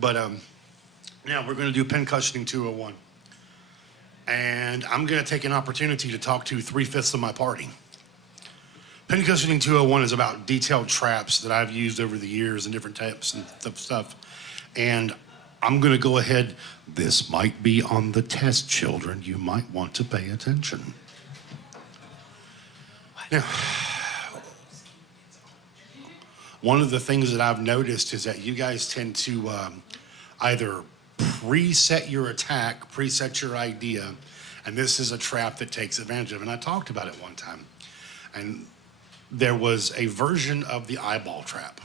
But now we're going to do pin cushioning 201. And I'm going to take an opportunity to talk to 3/5 of my party. Pin cushioning 201 is about detailed traps that I've used over the years and different types and stuff. And I'm going to go ahead. This might be on the test, children. You might want to pay attention. Now, one of the things that I've noticed is that you guys tend to either preset your attack, preset your idea, and this is a trap that takes advantage of it. And I talked about it one time. And there was a version of the eyeball trap.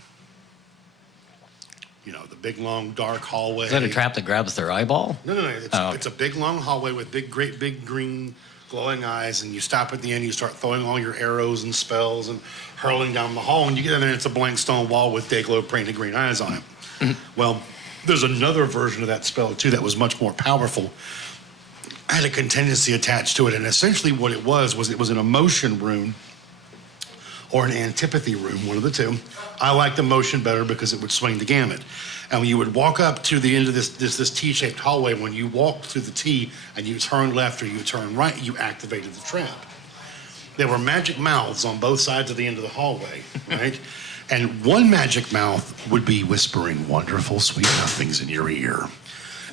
You know, the big, long, dark hallway. Is that a trap that grabs their eyeball? No. It's a big, long hallway with great, big, green, glowing eyes, and you stop at the end, you start throwing all your arrows and spells and hurling down the hall, and you get in there, and it's a blank stone wall with Day-Glow painted green eyes on it. Well, there's another version of that spell, too, that was much more powerful. I had a contingency attached to it, and essentially what it was it was an emotion rune or an antipathy rune, one of the two. I liked the motion better because it would swing the gamut. And when you would walk up to the end of this T-shaped hallway, when you walked through the T and you turn left or you turn right, you activated the trap. There were magic mouths on both sides of the end of the hallway, right? And one magic mouth would be whispering wonderful, sweet nothings in your ear.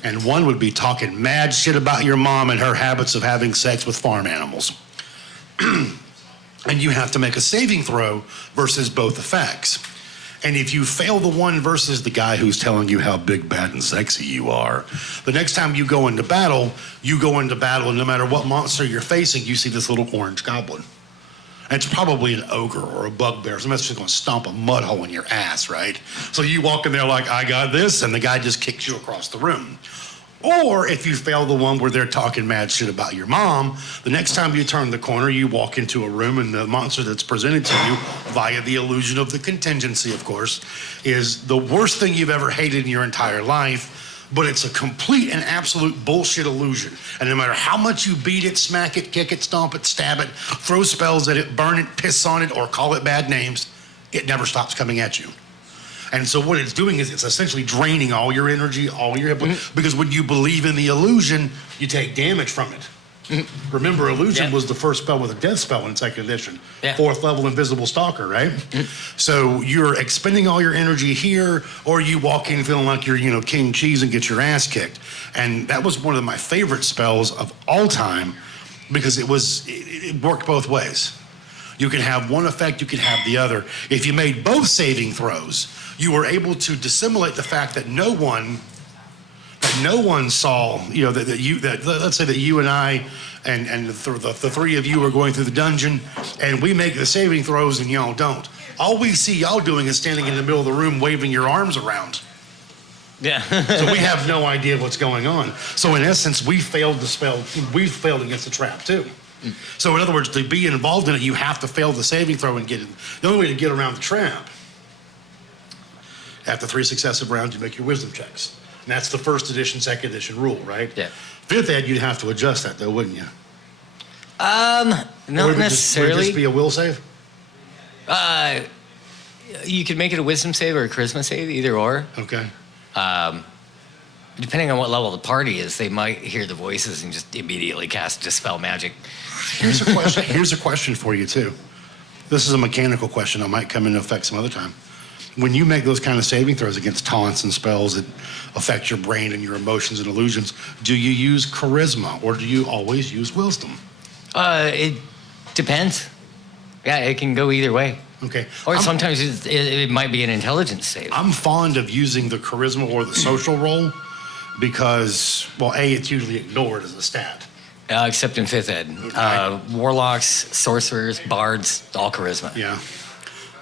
And one would be talking mad shit about your mom and her habits of having sex with farm animals. And you have to make a saving throw versus both effects. And if you fail the one versus the guy who's telling you how big, bad, and sexy you are, the next time you go into battle, and no matter what monster you're facing, you see this little orange goblin. And it's probably an ogre or a bugbear. Somebody's just going to stomp a mud hole in your ass, right? So you walk in there like, I got this, and the guy just kicks you across the room. Or if you fail the one where they're talking mad shit about your mom, the next time you turn the corner, you walk into a room and the monster that's presented to you via the illusion of the contingency, of course, is the worst thing you've ever hated in your entire life, but it's a complete and absolute bullshit illusion. And no matter how much you beat it, smack it, kick it, stomp it, stab it, throw spells at it, burn it, piss on it, or call it bad names, it never stops coming at you. And so what it's doing is it's essentially draining all your energy, all your because when you believe in the illusion, you take damage from it. Remember, illusion was the first spell with a death spell in second edition. 4th level invisible stalker, right? So you're expending all your energy here, or you walk in feeling like you're, king cheese and get your ass kicked. And that was one of my favorite spells of all time because it worked both ways. You can have one effect, you can have the other. If you made both saving throws, you were able to dissimulate the fact that no one saw, let's say that you and I and the three of you are going through the dungeon and we make the saving throws and y'all don't. All we see y'all doing is standing in the middle of the room waving your arms around. Yeah. So we have no idea what's going on. So in essence, we failed the spell. We failed against the trap too. So in other words, to be involved in it, you have to fail the saving throw and get it. The only way to get around the trap, after 3 successive rounds, you make your wisdom checks. And that's the first edition, second edition rule, right? Yeah. 5th ed, you'd have to adjust that though, wouldn't you? Not necessarily. Would it just be a will save? You could make it a wisdom save or a charisma save, either or. Okay. Depending on what level the party is, they might hear the voices and just immediately cast Dispel Magic. Here's a question. Here's a question for you too. This is a mechanical question that might come into effect some other time. When you make those kind of saving throws against taunts and spells that affect your brain and your emotions and illusions, do you use charisma or do you always use wisdom? It depends. Yeah, it can go either way. Okay. Or sometimes it might be an intelligence save. I'm fond of using the charisma or the social roll because, well, A, it's usually ignored as a stat. Except in 5th ed. Okay. Warlocks, sorcerers, bards, all charisma. Yeah.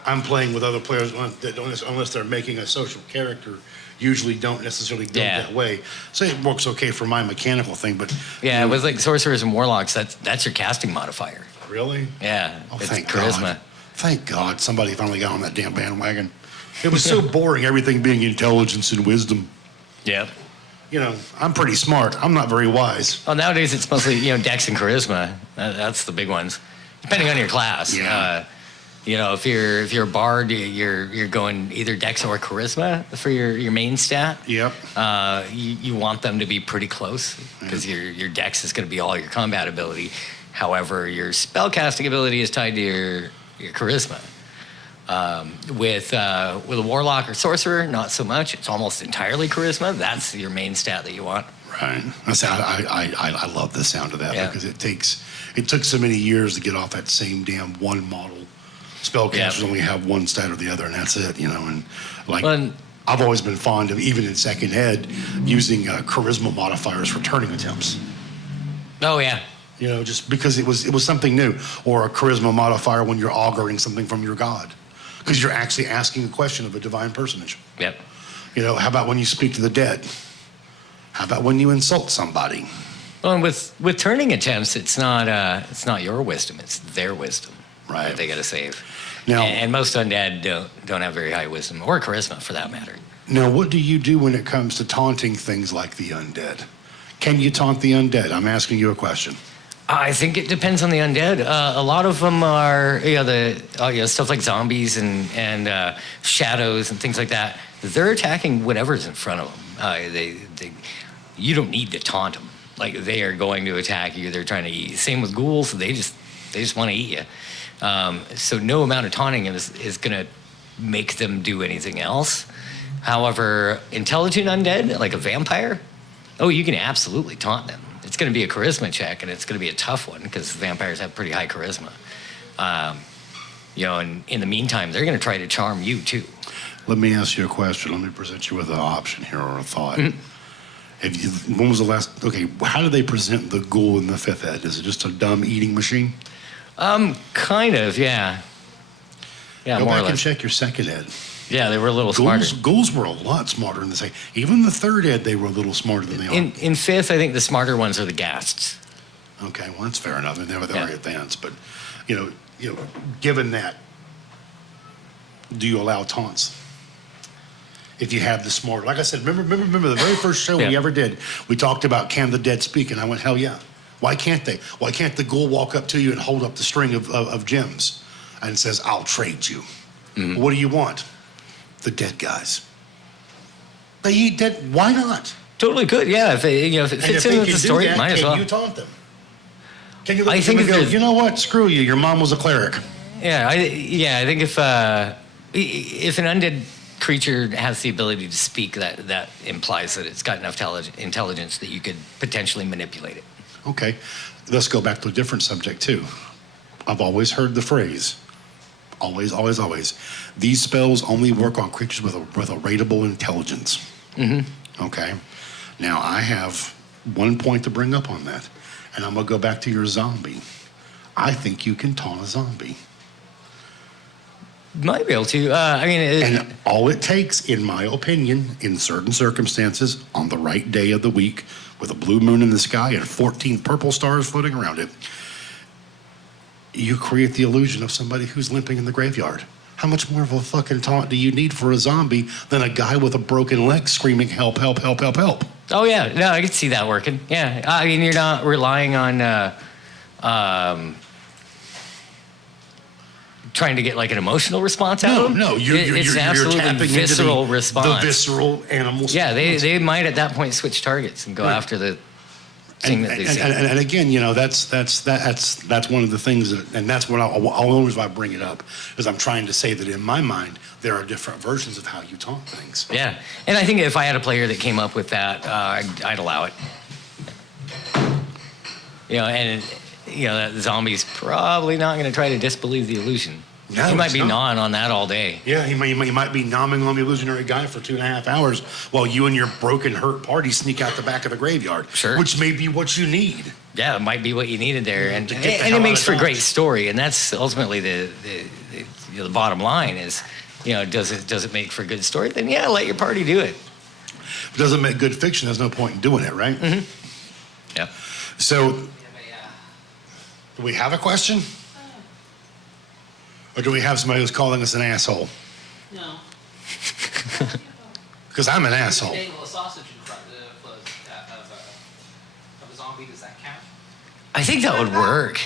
I'm playing with other players that don't, unless they're making a social character, usually don't necessarily go that way. So it works okay for my mechanical thing, but... Yeah, with like sorcerers and warlocks, that's your casting modifier. Really? Yeah, oh, it's thank charisma. God. Thank God somebody finally got on that damn bandwagon. It was so boring, everything being intelligence and wisdom. Yeah. I'm pretty smart. I'm not very wise. Well, nowadays it's mostly, dex and charisma. That's the big ones, depending on your class. Yeah. You know, if you're a bard, you're going either dex or charisma for your main stat. Yep. You want them to be pretty close because your dex is going to be all your combat ability. However, your spellcasting ability is tied to your charisma. With a warlock or sorcerer, not so much. It's almost entirely charisma. That's your main stat that you want. Right. I love the sound of that because it took so many years to get off that same damn one model. Spellcasters only have one stat or the other, and that's it, you know. And like, I've always been fond of, even in second ed, using charisma modifiers for turning attempts. Oh yeah. You know, just because it was something new, or a charisma modifier when you're auguring something from your god, because you're actually asking a question of a divine personage. Yep. You know, how about when you speak to the dead? How about when you insult somebody? Well, and with turning attempts, it's not your wisdom; it's their wisdom. Right. That they got to save. Now, and most undead don't have very high wisdom or charisma, for that matter. Now, what do you do when it comes to taunting things like the undead? Can you taunt the undead? I'm asking you a question. I think it depends on the undead. A lot of them are, stuff like zombies and shadows and things like that. They're attacking whatever's in front of them. You don't need to taunt them. Like, they are going to attack you. They're trying to eat. Same with ghouls. They just want to eat you. So no amount of taunting is going to make them do anything else. However, intelligent undead, like a vampire, you can absolutely taunt them. It's going to be a charisma check, and it's going to be a tough one because vampires have pretty high charisma. And in the meantime, they're going to try to charm you too. Let me ask you a question. Let me present you with an option here or a thought. Mm-hmm. When was the last? Okay, how do they present the ghoul in the fifth ed? Is it just a dumb eating machine? Kind of, yeah. Yeah, Go more back or less. and check your second ed. Yeah, they were a little smarter. Ghouls were a lot smarter than the second. Even the third ed, they were a little smarter than they are. In fifth, I think the smarter ones are the ghasts. Okay, well, that's fair enough. And they were very advanced. But, given that, do you allow taunts? If you have the smart, like I said, remember the very first show we ever did, we talked about can the dead speak, and I went, hell yeah. Why can't they? Why can't the ghoul walk up to you and hold up the string of gems and says, I'll trade you? Mm-hmm. What do you want? The dead guys. They eat dead. Why not? Totally good. Yeah, if it fits in with the story, might as well. Can you taunt them? Can you look I at them think and go, you know what? Screw you. Your mom was a cleric. Yeah, I think if an undead creature has the ability to speak, that implies that it's got enough intelligence that you could potentially manipulate it. Okay, let's go back to a different subject too. I've always heard the phrase, always, these spells only work on creatures with a rateable intelligence. Mm-hmm. Okay, now I have one point to bring up on that, and I'm gonna go back to your zombie. I think you can taunt a zombie. Might be able to. And all it takes, in my opinion, in certain circumstances, on the right day of the week, with a blue moon in the sky and 14 purple stars floating around it, you create the illusion of somebody who's limping in the graveyard. How much more of a fucking taunt do you need for a zombie than a guy with a broken leg screaming, help, help, help, help, help? Oh, yeah. No, I can see that working. Yeah. I mean, you're not relying on trying to get like an emotional response out of them. No, it's an absolutely tapping visceral into response. The visceral animal. Yeah, they might at that point switch targets and go after the thing that they see. And again, that's one of the things that, and that's what always why I bring it up, is I'm trying to say that in my mind there are different versions of how you taunt things. Yeah, and I think if I had a player that came up with that, I'd allow it. That zombie's probably not going to try to disbelieve the illusion. No, he might be gnawing on that all day. Yeah, he might be nomming on the illusionary guy for 2.5 hours while you and your broken, hurt party sneak out the back of the graveyard. Sure. Which may be what you need. Yeah, it might be what you needed there. And it makes for a great story. And that's ultimately the bottom line is, does it make for a good story? Then, yeah, let your party do it. If it doesn't make good fiction, there's no point in doing it, right? Mm-hmm. Yeah. So, do we have a question? Or do we have somebody who's calling us an asshole? No. Because I'm an asshole. A sausage in front of a zombie, does that count? I think that would work.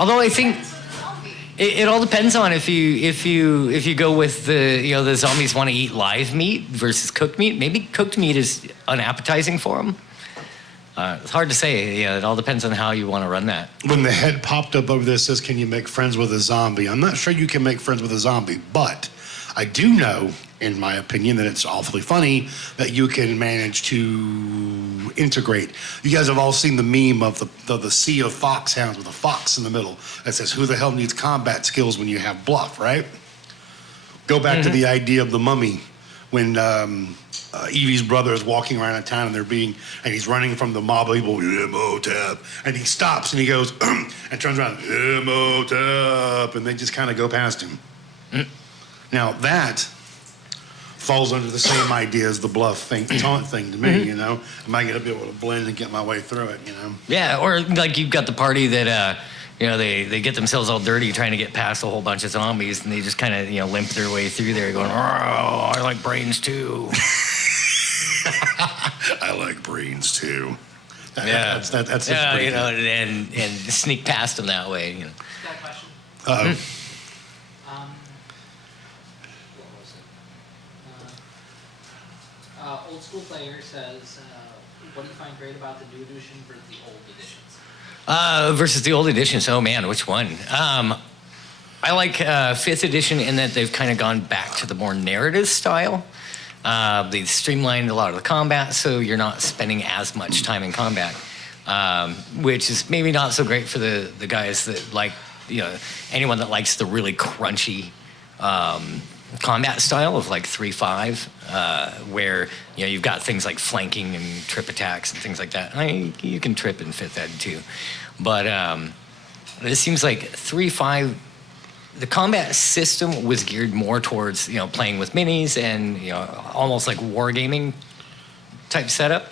Although I think, It all depends on if you go with the zombies want to eat live meat versus cooked meat. Maybe cooked meat is unappetizing for them. It's hard to say. Yeah, it all depends on how you want to run that. When the head popped up over there says, "Can you make friends with a zombie?" I'm not sure you can make friends with a zombie, but I do know, in my opinion, that it's awfully funny that you can manage to integrate. You guys have all seen the meme of the sea of foxhounds with a fox in the middle that says, "Who the hell needs combat skills when you have bluff?" Right? Go back to the idea of the Mummy when Evie's brother is walking around in town and he's running from the mob of people, Imhotep, and he stops and he goes and turns around, Imhotep, and they just kind of go past him. Now that falls under the same idea as the bluff thing, taunt thing to me, you know? Am I going to be able to blend and get my way through it, you know? Yeah, or like you've got the party that, they get themselves all dirty trying to get past a whole bunch of zombies, and they just kind of, limp their way through there going, "Oh, I like brains too." I like brains too. Yeah. That's Yeah, pretty good. and sneak past them that way, Got a question? Uh-oh. What was it? Old school player says, what do you find great about the new edition versus the old editions? Versus the old editions. Oh man, which one? I like 5th edition in that they've kind of gone back to the more narrative style. They've streamlined a lot of the combat, so you're not spending as much time in combat, which is maybe not so great for the guys that like, anyone that likes the really crunchy combat style of like 3-5, where you've got things like flanking and trip attacks and things like that. You can trip in 5th ed too, but it seems like 3-5. The combat system was geared more towards playing with minis and almost like wargaming type setup.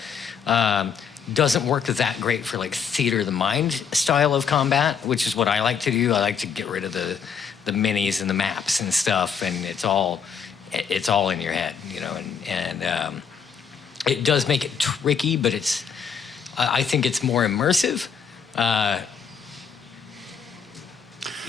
Doesn't work that great for like theater of the mind style of combat, which is what I like to do. I like to get rid of the minis and the maps and stuff, and it's all in your head, and it does make it tricky, but I think it's more immersive.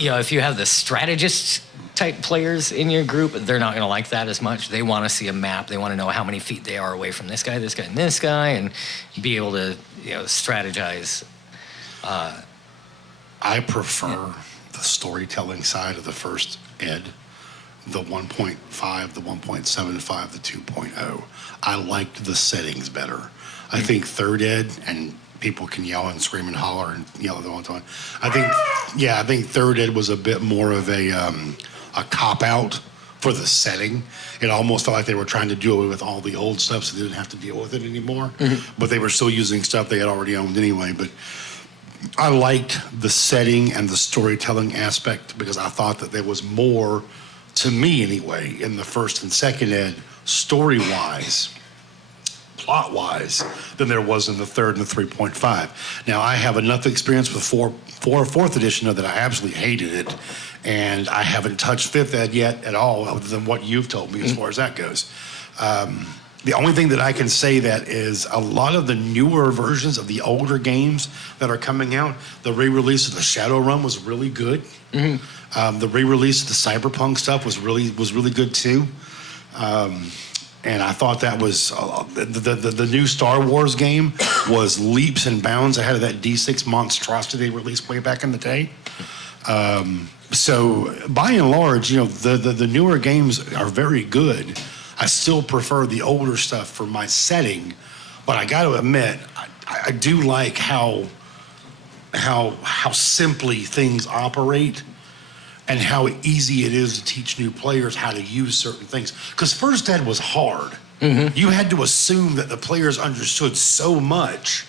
If you have the strategist type players in your group, they're not going to like that as much. They want to see a map. They want to know how many feet they are away from this guy, and this guy, and be able to strategize. I prefer the storytelling side of the first ed, the 1.5, the 1.75, the 2.0. I liked the settings better. I think third ed, and people can yell and scream and holler and yell at the whole time. I think third ed was a bit more of a cop-out for the setting. It almost felt like they were trying to do away with all the old stuff so they didn't have to deal with it anymore. But they were still using stuff they had already owned anyway. But I liked the setting and the storytelling aspect because I thought that there was more, to me anyway, in the first and second ed, story-wise, plot-wise, than there was in the third and the 3.5. Now, I have enough experience with fourth edition that I absolutely hated it, and I haven't touched 5th ed yet at all, other than what you've told me as far as that goes. The only thing that I can say that is a lot of the newer versions of the older games that are coming out, the re-release of the Shadowrun was really good. The re-release of the Cyberpunk stuff was really good too. And I thought that was the new Star Wars game was leaps and bounds ahead of that D6 monstrosity they released way back in the day. So by and large, the newer games are very good. I still prefer the older stuff for my setting, but I got to admit, I do like how simply things operate and how easy it is to teach new players how to use certain things. Because first ed was hard. You had to assume that the players understood so much,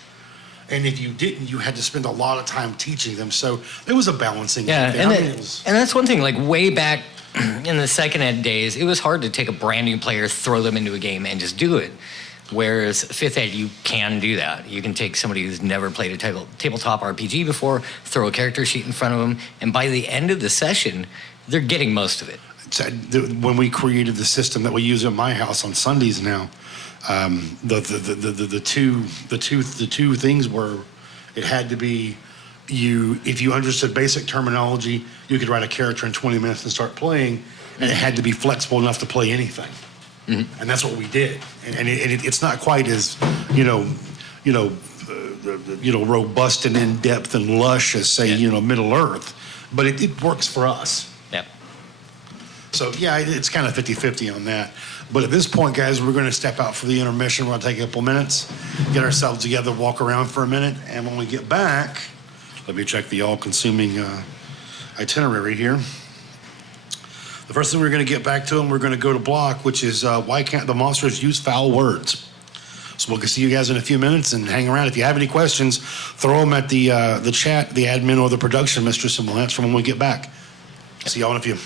and if you didn't, you had to spend a lot of time teaching them. So there was a balancing act there. And that's one thing, like way back in the second ed days, it was hard to take a brand new player, throw them into a game, and just do it. Whereas 5th ed, you can do that. You can take somebody who's never played a tabletop RPG before, throw a character sheet in front of them, and by the end of the session, they're getting most of it. When we created the system that we use at my house on Sundays now, the two things were, it had to be if you understood basic terminology, you could write a character in 20 minutes and start playing, and it had to be flexible enough to play anything. And that's what we did. And it's not quite as, robust and in depth and lush as say, Middle Earth, but it works for us. Yep. So yeah, it's kind of 50-50 on that. But at this point, guys, we're going to step out for the intermission. We're going to take a couple minutes, get ourselves together, walk around for a minute, and when we get back, let me check the all-consuming itinerary here. The first thing we're going to get back to, and we're going to go to block, which is why can't the monsters use foul words? So we'll see you guys in a few minutes, and hang around. If you have any questions, throw them at the chat, the admin, or the production mistress, and we'll answer them when we get back. See y'all in a few.